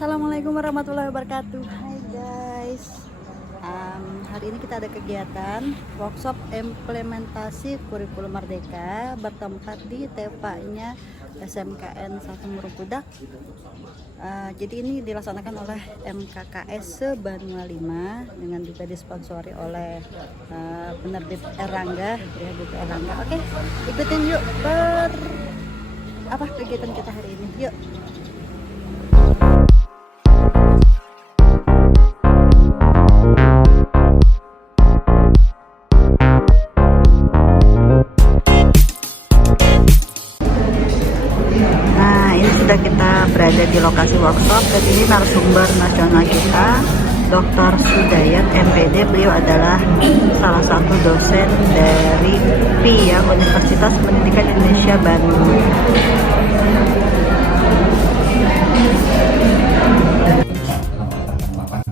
Assalamualaikum warahmatullahi wabarakatuh. Hai guys, hari ini kita ada kegiatan workshop implementasi kurikulum Merdeka bertempat di TEPA-nya SMKN 1 Murungkudak. Jadi ini dilaksanakan oleh MKKS Banua 5 dengan juga disponsori oleh penerbit Erlangga, ya Bu Erlangga. Oke, ikutin yuk kegiatan kita hari ini. Yuk. Kita berada di lokasi workshop dan ini narasumber nasional kita Dr. Sudayat MPD. Beliau adalah salah satu dosen dari PI, Universitas Pendidikan Indonesia Bandung.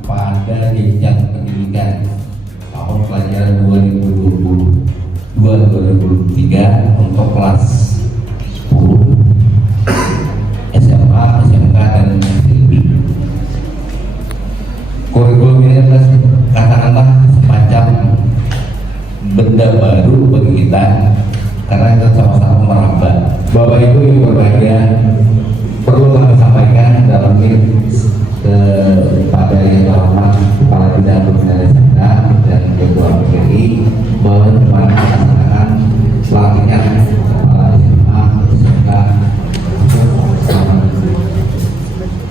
Pada jenjang pendidikan tahun pelajaran 2022-2023 untuk kelas 10 SMK dan SMP. Kurikulum ini adalah katakanlah semacam benda baru bagi kita karena kita sama-sama merambah. Bapak Ibu yang berbahagia, perlu kami sampaikan dalam ini kepada yang terhormat Kepala Bidang Pembinaan SMK dan Ketua PPI bahwa kemarin melaksanakan pelatihan kepala SMA, SMK,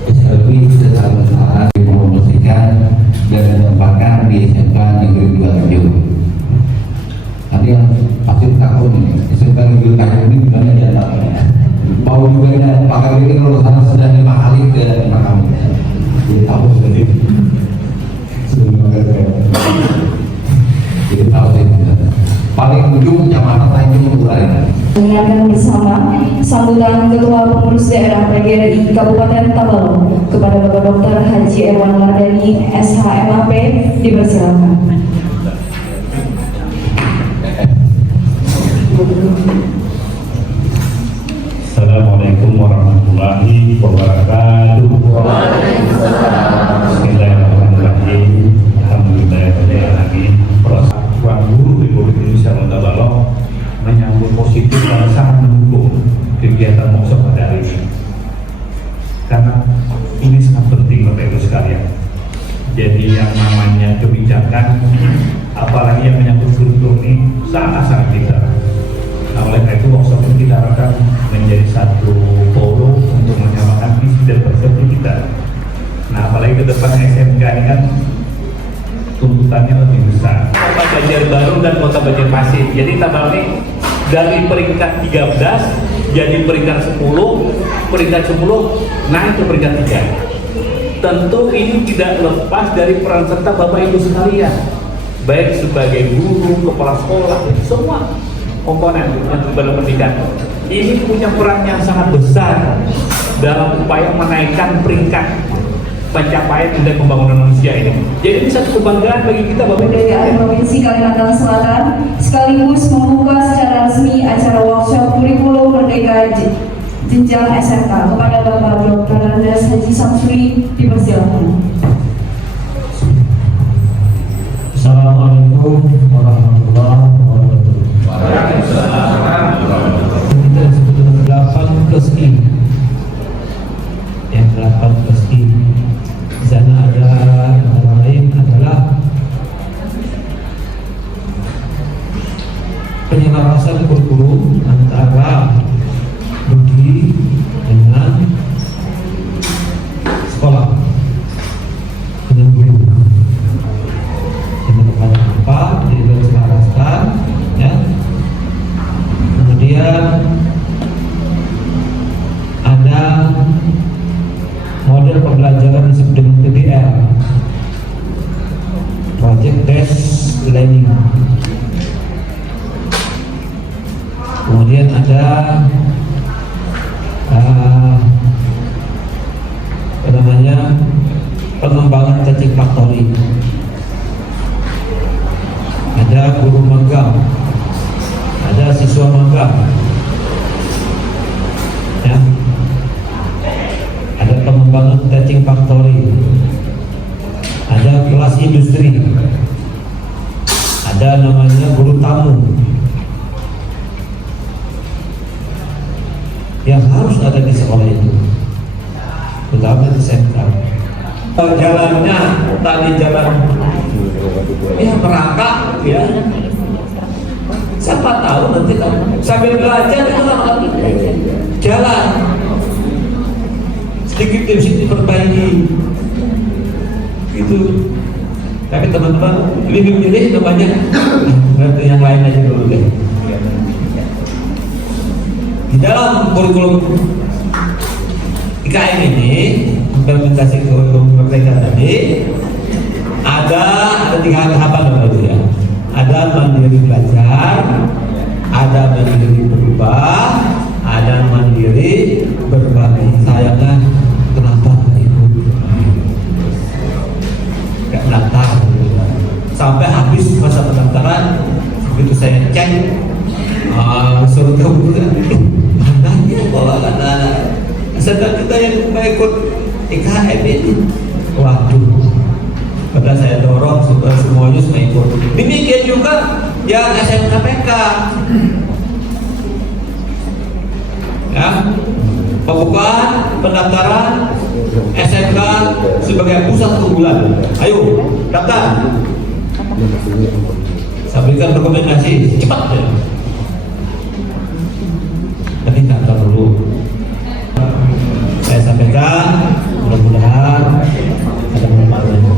SLB secara besar dipromosikan dan ditempatkan di SMK Negeri 2 Tanjung. Nanti yang pasti takut nih, SMK Negeri Tanjung ini gimana jalannya? Mau juga ya, pakai ini kalau sana sudah 5 kali ke anak kami. Jadi tahu seperti itu. Jadi tahu sih. Paling ujung kecamatan Tanjung Purwakarta. Mendengarkan bersama sambutan Ketua Pengurus Daerah PGRI Kabupaten Tabalong kepada Bapak Dr. Haji Erwan Mardani SHMAP, dipersilakan. Assalamualaikum warahmatullahi wabarakatuh. Bismillahirrahmanirrahim. Alhamdulillahirrahmanirrahim. Persatuan Guru Republik Indonesia Tabalong menyambut positif dan sangat mendukung kegiatan workshop pada hari ini karena ini sangat penting Bapak Ibu sekalian. Jadi yang namanya kebijakan apalagi yang menyambut kurikulum ini sangat-sangat vital. Nah, oleh karena itu workshop ini kita harapkan menjadi satu forum untuk menyamakan visi dan persepsi kita. Nah, apalagi ke depan SMK ini kan tuntutannya lebih besar. Kota Banjarbaru dan Kota Banjarmasin. Jadi Tabalong ini dari peringkat 13 jadi peringkat 10 naik ke peringkat 3. Tentu ini tidak lepas dari peran serta Bapak Ibu sekalian, baik sebagai guru, kepala sekolah, semua komponen yang dalam pendidikan ini punya peran yang sangat besar dalam upaya menaikkan peringkat pencapaian dan pembangunan manusia ini. Jadi ini satu kebanggaan bagi kita Bapak Ibu. Dari Provinsi Kalimantan Selatan sekaligus membuka secara resmi acara workshop kurikulum Merdeka jenjang SMK kepada Bapak Dr. Andes Haji Samsuri, dipersilakan. Assalamualaikum warahmatullahi wabarakatuh. Kita sebetulnya 8 plus I. Yang 8 plus I. Di sana ada antara lain adalah penyelarasan kurikulum antara budi dengan sekolah dengan guru. Dengan kepada apa diselaraskan, ya. Kemudian ada model pembelajaran disebut dengan PBL, Project Based Learning. Kemudian ada pengembangan cacing faktori. Ada guru magang, ada siswa magang, ya. Ada pengembangan teaching factory, ada kelas industri, ada namanya guru tamu yang harus ada di sekolah itu, terutama di SMK. Jalannya tadi jalan ya merangkak ya, siapa tahu nanti sambil belajar itu lagi jalan sedikit demi sedikit diperbaiki gitu. Tapi teman-teman lebih milih namanya ngerti yang lain aja dulu deh. Di dalam kurikulum IKN ini, implementasi kurikulum merdeka tadi ada 3 tahapan dulu ya. Ada mandiri belajar, ada mandiri berubah, ada mandiri berbagi. Sayangnya kenapa ikut gak daftar sampai habis masa pendaftaran. Begitu saya cek suruh kemudian mananya bahwa anak-anak sedang kita yang ikut IKN ini, waduh. Padahal saya dorong supaya semuanya semua ikut. Demikian juga yang SMKPK ya, pembukaan pendaftaran SMK sebagai pusat keunggulan. Ayo daftar. Saya berikan rekomendasi cepat ya. Tapi daftar dulu. Saya sampaikan, mudah-mudahan ada manfaatnya.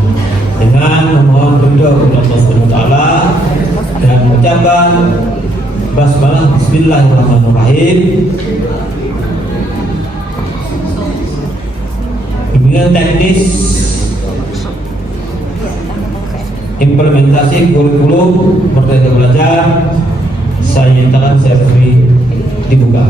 Dengan memohon ridho kepada Allah Subhanahu wa taala dan mengucapkan basmalah bismillahirrahmanirrahim. Bimbingan teknis implementasi kurikulum Merdeka Belajar saya nyatakan saya beri dibuka.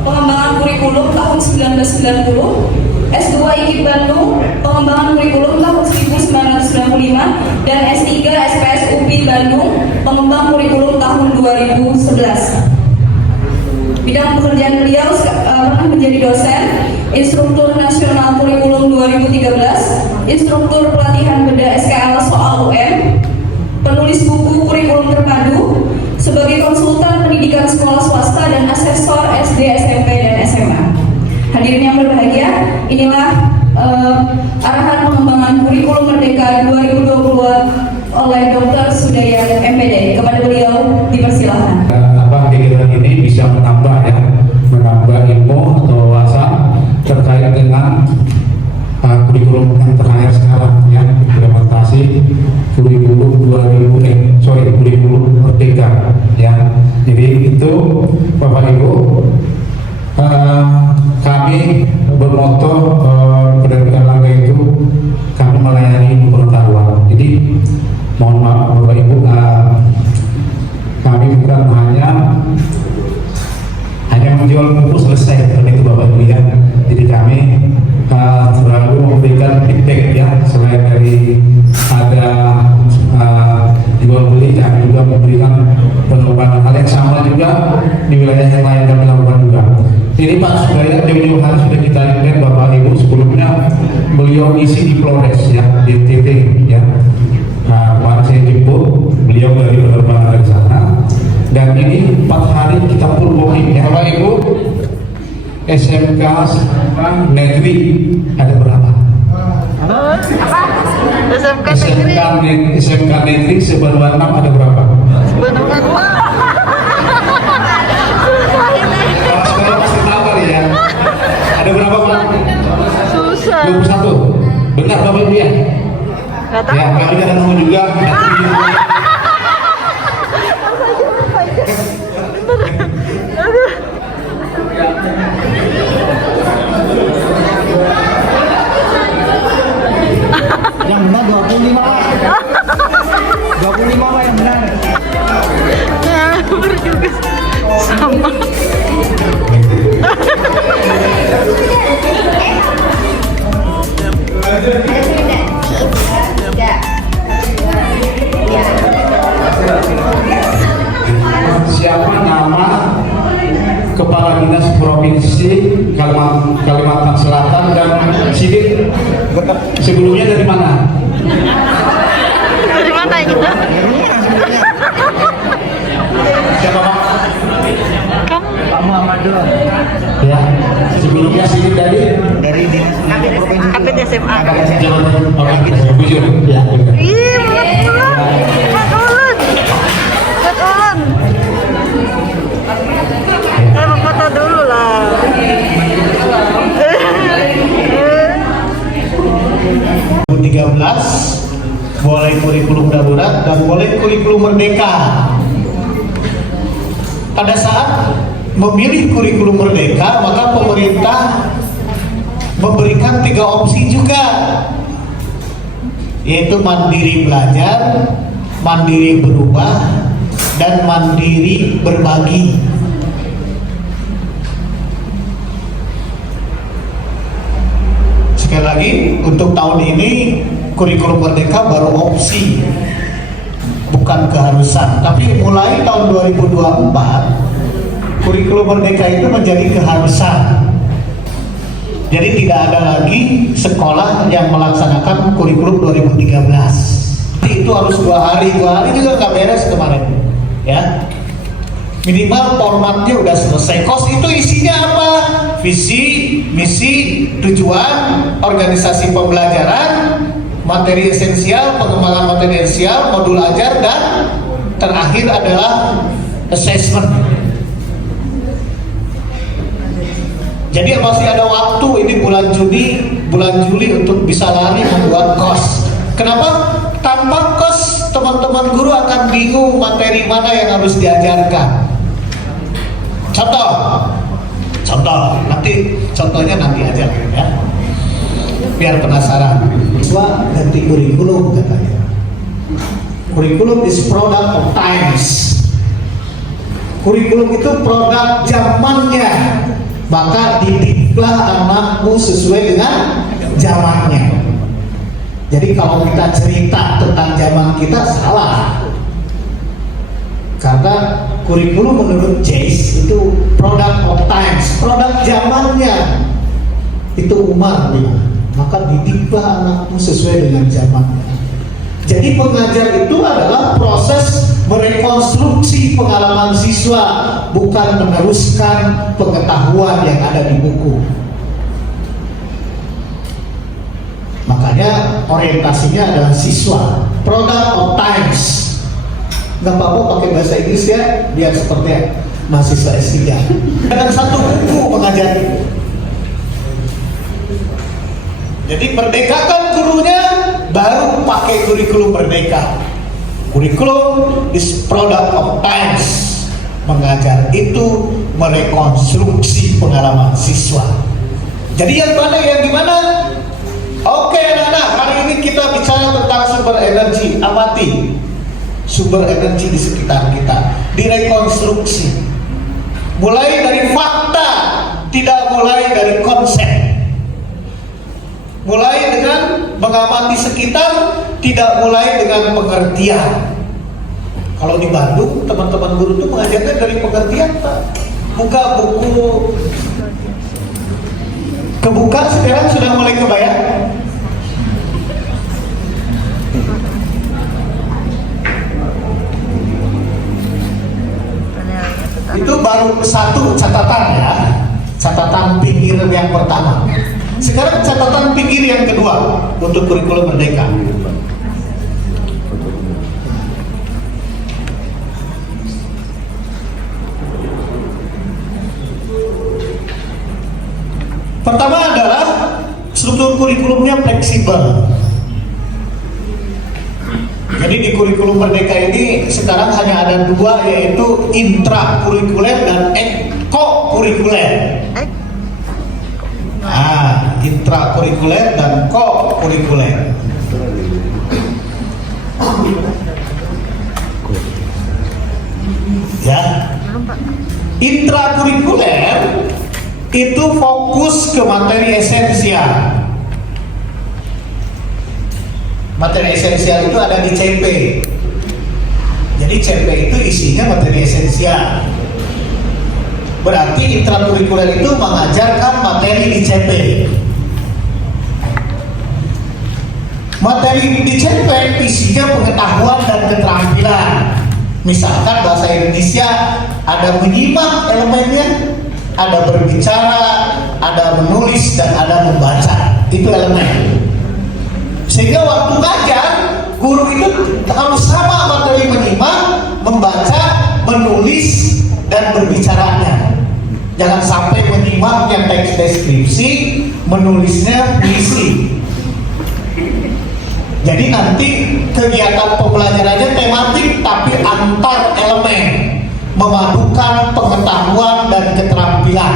pengembangan kurikulum tahun 1990, S2 IKIP Bandung, pengembangan kurikulum tahun 1995, dan S3 SPS UPI Bandung, pengembang kurikulum tahun 2011. Bidang pekerjaan beliau pernah menjadi dosen, instruktur nasional kurikulum 2013, instruktur pelatihan beda SKL soal UM, penulis buku kurikulum terpadu, sebagai konsultan pendidikan sekolah swasta dan asesor SD, SMP, dan SMA. Hadirin yang berbahagia, inilah arahan pengembangan kurikulum Merdeka 2020 oleh Dr. Sudaya MPD. Kepada beliau dipersilahkan. Kegiatan ini bisa menambah ilmu atau wawasan terkait dengan kurikulum yang terakhir sekarang ya, implementasi kurikulum kurikulum Merdeka ya. Jadi itu Bapak Ibu, kami bermoto pendidikan langgeng Mohon maaf Bapak Ibu, kami bukan hanya menjual buku selesai seperti itu Bapak Ibu ya. Jadi kami selalu memberikan feedback ya, selain dari ada jual beli, kami juga memberikan pengembangan hal yang sama juga di wilayah yang lain kami lakukan juga. Ini Pak Sudaya jauh-jauh hari sudah kita lihat Bapak Ibu, sebelumnya beliau isi di Flores ya, di NTT ya. Nah, kemarin saya jemput beliau dari penerbangan dari sana, dan ini 4 hari kita purwoking ya Bapak Ibu. SMK negeri ada berapa? SMK negeri sebenarnya 6 ada berapa? Sekarang masih tahu ya. Ada berapa Pak? Susah. 21. Benar Bapak Ibu ya? Ya, kami kan mau juga. Yang benar 25 Pak. 25 Pak yang benar. Sama. Siapa nama Kepala Dinas Provinsi Kalimantan Selatan dan Sidik sebelumnya dari mana? Dari mana gitu? Siapa Pak? Kamu? Pak Muhammad Dullah. Ya, sebelumnya Sidik dari Dinas Provinsi. Kapit SMA. Jabatan orang Bujur. Ya. Ih, Mak Ulun. Foto dulu lah. 2013 boleh kurikulum darurat dan boleh kurikulum merdeka. Pada saat memilih kurikulum merdeka, maka pemerintah memberikan 3 opsi juga, yaitu mandiri belajar, mandiri berubah, dan mandiri berbagi. Sekali lagi, untuk tahun ini kurikulum merdeka baru opsi, bukan keharusan. Tapi mulai tahun 2024 kurikulum merdeka itu menjadi keharusan. Jadi tidak ada lagi sekolah yang melaksanakan kurikulum 2013. Itu harus 2 hari juga nggak beres kemarin ya. Minimal formatnya udah selesai. Kos itu isinya apa? Visi, misi, tujuan, organisasi pembelajaran, materi esensial, pengembangan materi esensial, modul ajar, dan terakhir adalah assessment. Jadi masih ada waktu, ini bulan Juli untuk bisa lari membuat kos. Kenapa? Tanpa kos teman-teman guru akan bingung materi mana yang harus diajarkan. Contoh, contohnya nanti aja ya, biar penasaran. Siswa ganti kurikulum katanya. Kurikulum is product of times. Kurikulum itu produk zamannya, maka didiklah anakmu sesuai dengan zamannya. Jadi kalau kita cerita tentang zaman kita salah, karena kurikulum menurut Jace itu product of times, produk zamannya. Itu Umar bilang, maka didiklah anakmu sesuai dengan zamannya. Jadi pengajar itu adalah proses merekonstruksi pengalaman siswa, bukan meneruskan pengetahuan yang ada di buku. Makanya orientasinya adalah siswa, product of times. Nggak apa-apa pakai bahasa Inggris ya, biar seperti mahasiswa S3. Dengan 1 buku pengajar itu. Jadi merdekakan gurunya, baru pakai kurikulum merdeka. Kurikulum is product of times. Mengajar itu merekonstruksi pengalaman siswa. Jadi yang mana yang gimana? Oke anak-anak, hari ini kita bicara tentang sumber sumber energi, amati sumber energi di sekitar kita, direkonstruksi. Mulai dari fakta, tidak mulai dari konsep. Mulai dengan mengamati sekitar, tidak mulai dengan pengertian. Kalau di Bandung, teman-teman guru itu mengajarkan dari pengertian, Pak. Buka buku, kebuka sekarang sudah mulai kebayang. Itu baru satu catatan ya, catatan pikir yang pertama. Sekarang catatan pikir yang kedua untuk kurikulum merdeka. Pertama adalah struktur kurikulumnya fleksibel. Jadi di kurikulum merdeka ini sekarang hanya ada dua, yaitu intrakurikuler dan ekokurikuler. Intrakurikuler dan kokurikuler. Ya, intrakurikuler itu fokus ke materi esensial. Materi esensial itu ada di CP. Jadi CP itu isinya materi esensial. Berarti intrakurikuler itu mengajarkan materi di CP. Materi di CP isinya pengetahuan dan keterampilan. Misalkan bahasa Indonesia ada menyimak elemennya, ada berbicara, ada menulis, dan ada membaca. Itu elemen. Sehingga waktu ngajar, guru itu harus sama materi menyimak, membaca, menulis, dan berbicaranya. Jangan sampai menyimaknya teks deskripsi, menulisnya puisi. Jadi nanti kegiatan pembelajarannya tematik tapi antar elemen, memadukan pengetahuan dan keterampilan.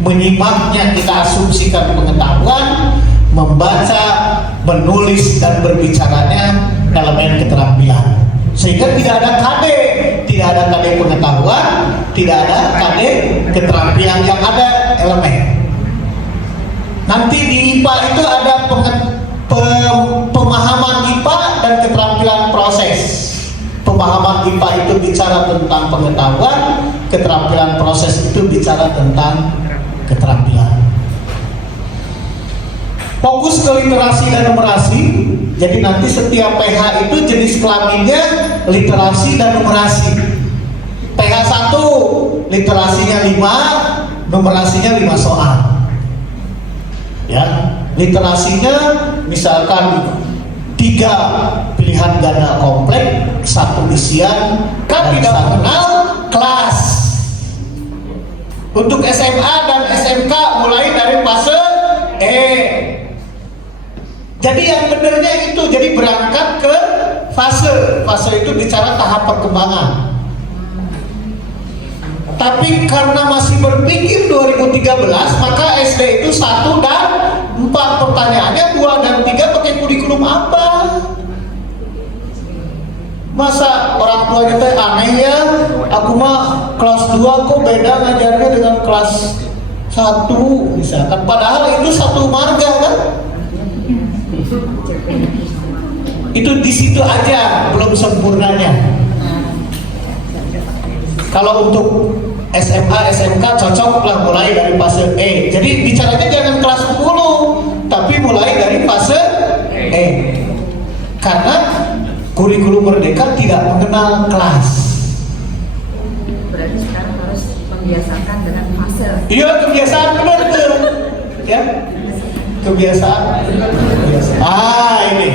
Menyimaknya kita asumsikan pengetahuan, membaca, menulis, dan berbicaranya elemen keterampilan. Sehingga tidak ada KD, tidak ada KD pengetahuan, tidak ada KD keterampilan, yang ada elemen. Nanti di IPA itu ada pemahaman IPA dan keterampilan proses. Pemahaman IPA itu bicara tentang pengetahuan, keterampilan proses itu bicara tentang keterampilan. Fokus ke literasi dan numerasi. Jadi nanti setiap PH itu jenis kelaminnya literasi dan numerasi. PH 1 literasinya 5, numerasinya 5 soal. Ya, literasinya misalkan 3 pilihan ganda kompleks, 1 isian, kan tidak kenal kelas. Untuk SMA dan SMK mulai dari fase E. Jadi yang benernya itu, jadi berangkat ke fase. Fase itu bicara tahap perkembangan. Tapi karena masih berpikir 2013, maka SD itu 1 dan 4. Pertanyaannya 2 dan 3 pakai kurikulum apa? Masa orang tuanya teh aneh ya, aku mah kelas 2 kok beda ngajarnya dengan kelas 1 misalkan, padahal itu satu marga kan? Itu di situ aja belum sempurnanya. Kalau untuk SMA, SMK cocok lah mulai dari fase E. Jadi bicaranya jangan kelas 10, tapi mulai dari fase E. Karena kurikulum merdeka tidak mengenal kelas. Berarti sekarang harus membiasakan dengan fase. Iya, kebiasaan benar tuh. Ya. Kebiasaan. Ini.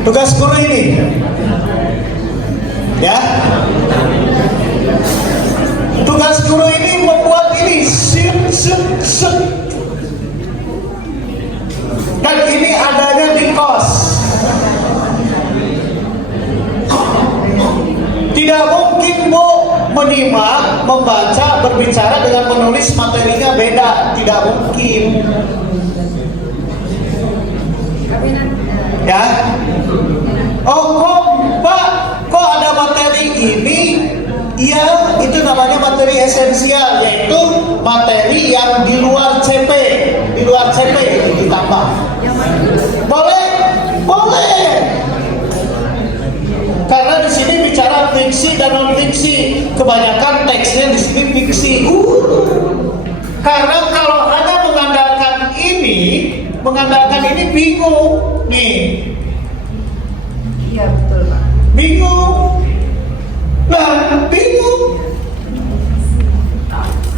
Tugas guru ini. Ya. Tugas guru ini membuat ini dan ini adanya di kos. Tidak mungkin Bu menyimak, membaca, berbicara dengan menulis materinya beda, tidak mungkin. Ya. Oh kok ada materi ini? Iya, itu namanya materi esensial, yaitu materi yang di luar CP, itu ditambah. Boleh. Karena di sini bicara fiksi dan non fiksi, kebanyakan teksnya di sini fiksi. Karena kalau hanya mengandalkan ini bingung nih. Iya betul Pak. Bingung.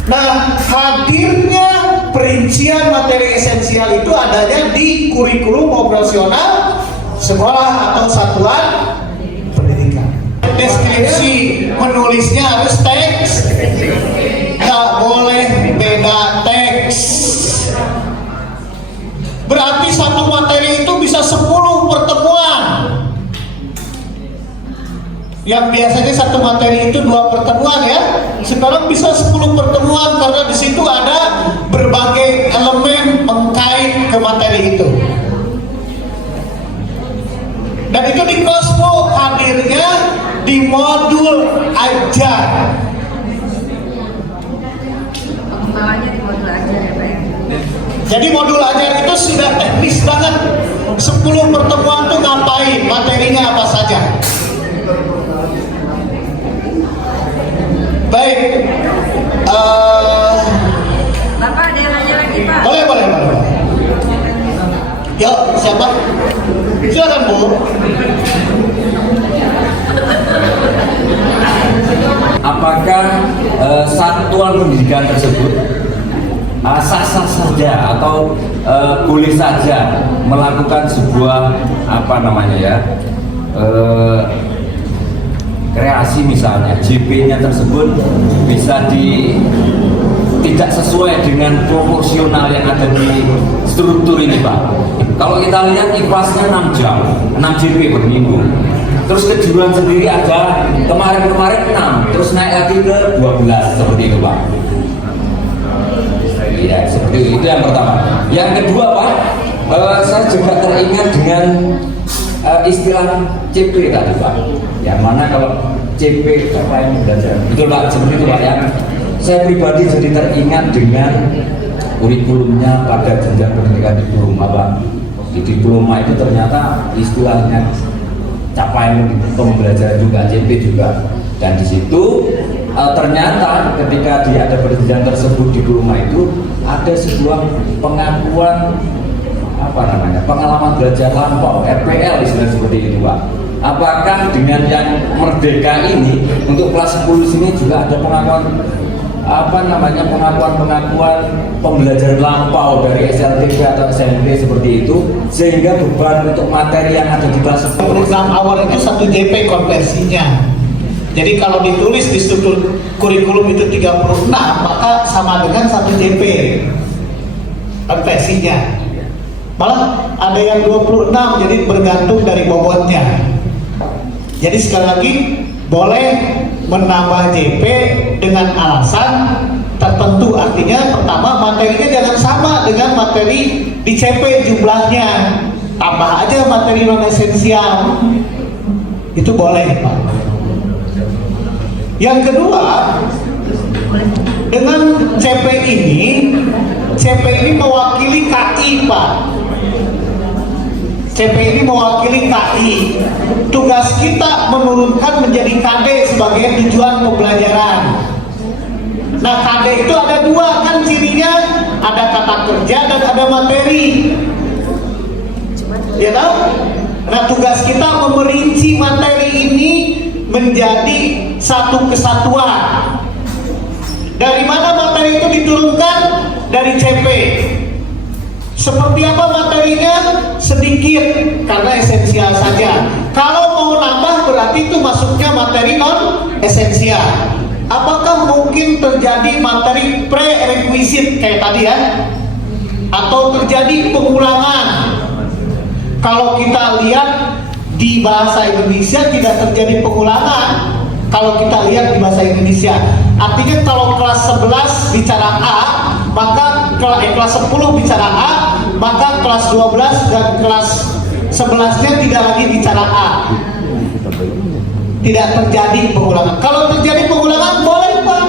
Nah, hadirnya perincian materi esensial itu adanya di kurikulum operasional sekolah atau satuan pendidikan. Deskripsi menulisnya harus teks, nggak boleh beda teks. Berarti satu materi itu bisa 10 pertemuan. Yang biasanya satu materi itu 2 pertemuan ya, sekarang bisa 10 pertemuan karena di situ ada berbagai elemen mengkait ke materi itu. Dan itu di Kosmo hadirnya di modul ajar. Pengembangannya di modul ajar ya Pak ya. Jadi modul ajar itu sudah teknis banget. 10 pertemuan tuh ngapain, materinya apa saja. Baik, Bapak ada yang nanya lagi Pak? boleh. Yuk, siapa? Silakan Bu. Apakah satuan pendidikan tersebut sah-sah saja atau boleh saja melakukan sebuah kreasi, misalnya JP-nya tersebut bisa tidak sesuai dengan proporsional yang ada di struktur ini Pak. Kalau kita lihat IPAS-nya 6 jam, 6 JP per minggu. Terus kejuruan sendiri ada kemarin 6, terus naik lagi ke 12 seperti itu Pak. Iya, seperti itu yang pertama. Yang kedua Pak, saya juga teringat dengan istilah CP tadi Pak. Yang mana kalau CP apa yang belajar? Betul Pak, seperti itu Pak ya. Saya pribadi jadi teringat dengan kurikulumnya pada jenjang pendidikan diploma Pak. Di diploma itu ternyata istilahnya capaian pembelajaran juga, CP juga. Dan di situ ternyata ketika dia ada perjanjian tersebut di diploma itu ada sebuah pengakuan pengalaman belajar lampau, RPL istilah seperti itu Pak. Apakah dengan yang merdeka ini untuk kelas 10 sini juga ada pengakuan pengakuan pembelajaran lampau dari SLTP atau SMP seperti itu, sehingga beban untuk materi yang ada di kelas 10 program awal itu 1 JP konversinya. Jadi kalau ditulis di struktur kurikulum itu 36, maka sama dengan 1 JP konversinya. Malah ada yang 26, jadi bergantung dari bobotnya. Jadi sekali lagi boleh menambah JP dengan alasan tertentu. Artinya pertama, materinya jangan sama dengan materi di CP jumlahnya. Tambah aja materi non esensial. Itu boleh Pak. Yang kedua, dengan CP ini mewakili KI Pak. CP ini mewakili KI. Tugas kita menurunkan menjadi KD sebagai tujuan pembelajaran. Nah, KD itu ada 2 kan cirinya, ada kata kerja dan ada materi. Ya tahu? Nah, tugas kita memerinci materi ini menjadi satu kesatuan. Dari mana materi itu diturunkan? Dari CP. Seperti apa materinya? Sedikit, karena esensial saja. Kalau mau nambah berarti itu masuknya materi non esensial. Apakah mungkin terjadi materi prerequisite kayak tadi ya? Atau terjadi pengulangan? Kalau kita lihat di bahasa Indonesia tidak terjadi pengulangan. Kalau kita lihat di bahasa Indonesia, artinya kalau kelas 11 bicara A, maka kelas 10 bicara A, maka kelas 12 dan kelas 11-nya tidak lagi bicara A. Tidak terjadi pengulangan. Kalau terjadi pengulangan boleh Pak,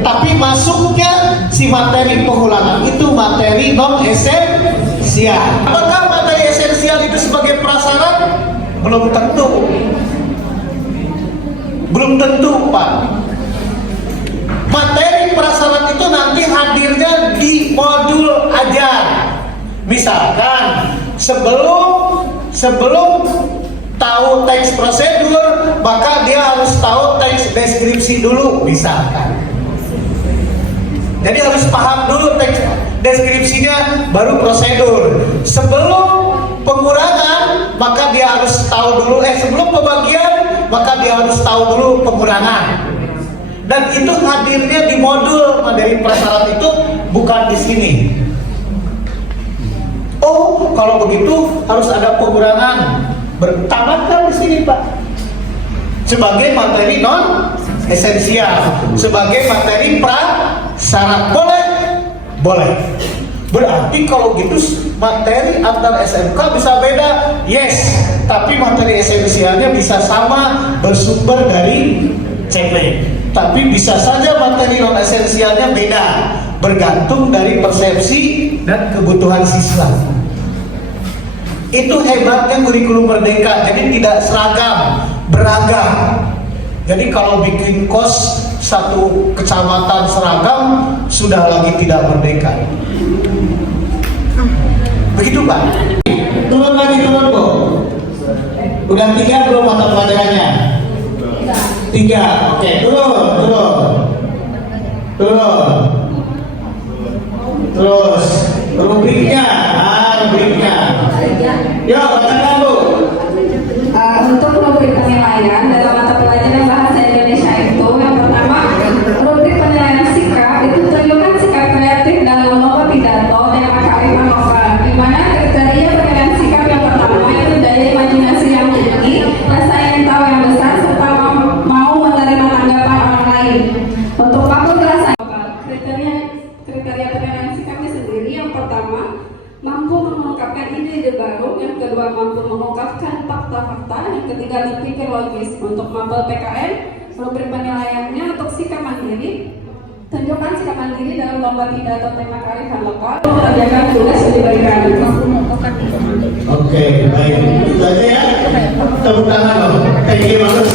tapi masuknya si materi pengulangan itu materi non esensial. Apakah materi esensial itu sebagai prasyarat? Belum tentu. Belum tentu Pak. Materi prasyarat itu nanti hadirnya di modul ajar. Misalkan sebelum tahu teks prosedur, maka dia harus tahu teks deskripsi dulu, misalkan. Jadi harus paham dulu teks deskripsinya, baru prosedur. Sebelum pengurangan, maka dia harus tahu dulu. Sebelum pembagian, maka dia harus tahu dulu pengurangan. Dan itu hadirnya di modul materi prasyarat itu, bukan di sini. Oh, kalau begitu harus ada pengurangan. Bertambahkan di sini Pak, sebagai materi non esensial, sebagai materi prasyarat. Boleh. Berarti kalau gitu materi antar SMK bisa beda, yes. Tapi materi esensialnya bisa sama, bersumber dari CP. Tapi bisa saja materi non esensialnya beda, bergantung dari persepsi dan kebutuhan siswa. Itu hebatnya kurikulum merdeka, jadi tidak seragam, beragam. Jadi kalau bikin kos satu kecamatan seragam, sudah lagi tidak merdeka. Begitu Pak. Turun lagi, turun Bu. Udah 3 belum mata pelajarannya? 3, oke, turun. Terus rubriknya, Yo, katakan Bu. Untuk rubrik penilaian dalam mata pelajaran bahasa Indonesia itu, yang pertama, rubrik penilaian sikap itu tunjukkan sikap kreatif dalam lomba pidato tema kearifan lokal, di mana kriteria penilaian sikap yang pertama itu daya imajinasi yang tinggi, rasa ingin tahu yang besar, serta mau menerima tanggapan orang lain. Untuk faktor rasa kriteria penilaian sikapnya sendiri, yang pertama, mampu mengungkapkan ide-ide baru, yang kedua mampu mengungkapkan fakta-fakta, yang ketiga berpikir logis. Untuk mapel PKN, rubrik penilaiannya untuk sikap mandiri, tunjukkan sikap mandiri dalam lomba pidato tema kearifan lokal, mengerjakan tugas yang diberikan. Oke, baik. Itu aja ya. Tepuk tangan loh. Thank you banget.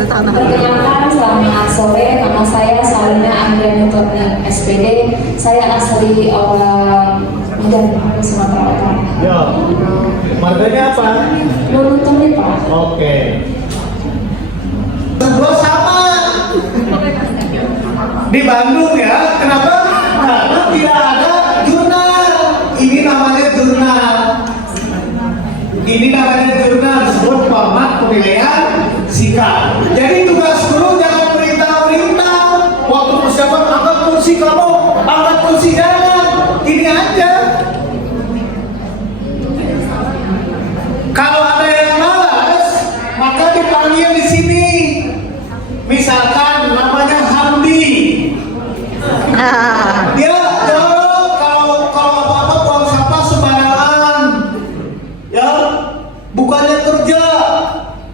Perkenalkan, selamat sore. Nama saya Salina Andriani Turni SPD. Saya asli orang Medan, Sumatera Utara. Yo, marganya apa? Lulu Turni Pak. Oke. Bro sama di Bandung ya. Kenapa? Karena tidak ada jurnal. Ini namanya jurnal. Disebut format penilaian sikap. Jadi tugas guru jangan perintah-perintah. Waktu persiapan angkat kursi kamu, angkat kursi jangan. Ini aja. Kalau ada yang malas, maka dipanggil di sini. Misalkan namanya Hamdi. Dia kalau apa-apa buang sampah sembarangan. Ya, bukannya kerja.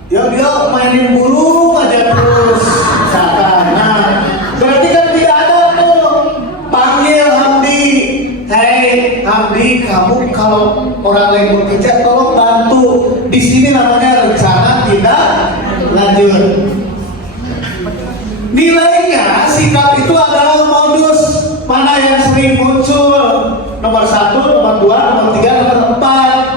Ya dia mainin burung aja terus. Misalkan. Nah, berarti kan tidak ada tuh. Panggil Hamdi. Hei Hamdi, kamu kalau orang lain bekerja tolong bantu. Di sini namanya rencana tidak lanjut. Nilainya sikap itu adalah modus mana yang sering muncul, nomor 1, nomor 2, nomor 3, nomor 4.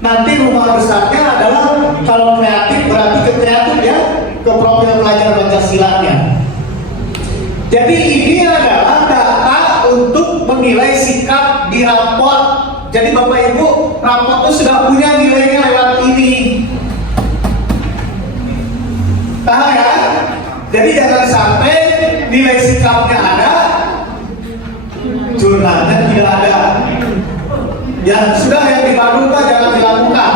Nanti rumah besarnya adalah kalau kreatif berarti ke kreatif ya, ke profil pelajar Pancasilanya. Jadi ini adalah data untuk menilai sikap di raport. Jadi Bapak Ibu, raport itu sudah punya nilainya lewat ini. Tahu ya? Jadi jangan sampai nilai sikapnya ada, jurnalnya tidak ada. Ya sudah, yang di Bandung Pak jangan dilakukan.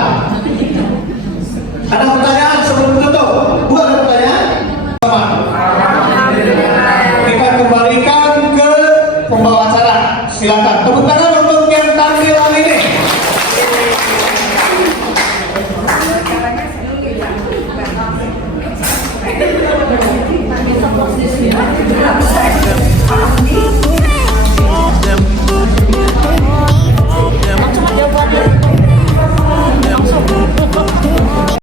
Ada pertanyaan sebelum tutup? Bu, ada pertanyaan? Sama. Kita kembalikan ke pembawa acara. Silakan. Tepuk tangan untuk Thank you.